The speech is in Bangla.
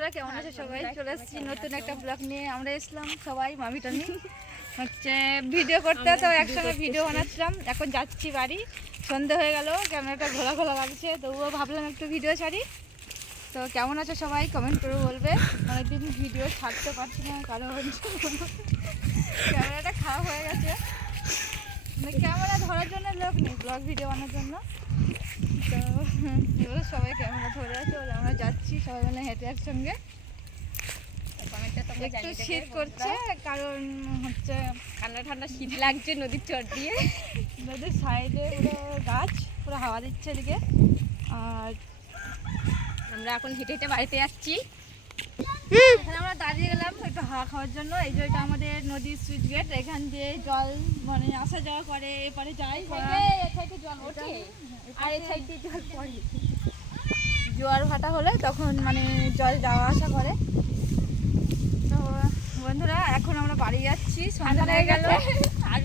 বন্ধুরা কেমন আছে সবাই? চলে এসেছি নতুন একটা ব্লগ নিয়ে। আমরা এসলাম সবাই মামিটা নিয়ে হচ্ছে ভিডিও করতে তো একসঙ্গে ভিডিও বানাচ্ছিলাম। এখন যাচ্ছি বাড়ি। সন্ধে হয়ে গেল ক্যামেরাটা ঘোলা ঘোলা লাগছে তবুও ভাবলাম একটু ভিডিও ছাড়ি। তো কেমন আছে সবাই? কমেন্ট করে বলবে। অনেকদিন ভিডিও ছাড়তে পারছি না কারণ ক্যামেরাটা খারাপ হয়ে গেছে। মানে ক্যামেরা ধরার জন্য লোক নেই ব্লগ ভিডিও বানানোর জন্য। তো সবাই ক্যামেরা ধরে আছে সবাই মিলে হেঁটে একসঙ্গে। একটু শীত করছে কারণ হচ্ছে ঠান্ডা ঠান্ডা শীত লাগছে নদীর চর দিয়ে। নদীর সাইডে পুরো গাছ পুরো হাওয়া দিচ্ছে এদিকে। আর আমরা এখন হেঁটে হেঁটে বাড়িতে যাচ্ছি এখানে আমরা দাঁড়িয়ে গেলাম একটু হাওয়া খাওয়ার জন্য। এই যে এটা আমাদের নদীর সুইচ গেট এখান দিয়ে জল মানে আসা যাওয়া করে এপারে যায় জল ওঠে। আর সাইড দিয়ে জল পড়ে। জোয়ার ভাটা হলে তখন মানে জল যাওয়া আসা করে। তো বন্ধুরা, এখন আমরা বাড়ি যাচ্ছি, সন্ধ্যা হয়ে গেল। আর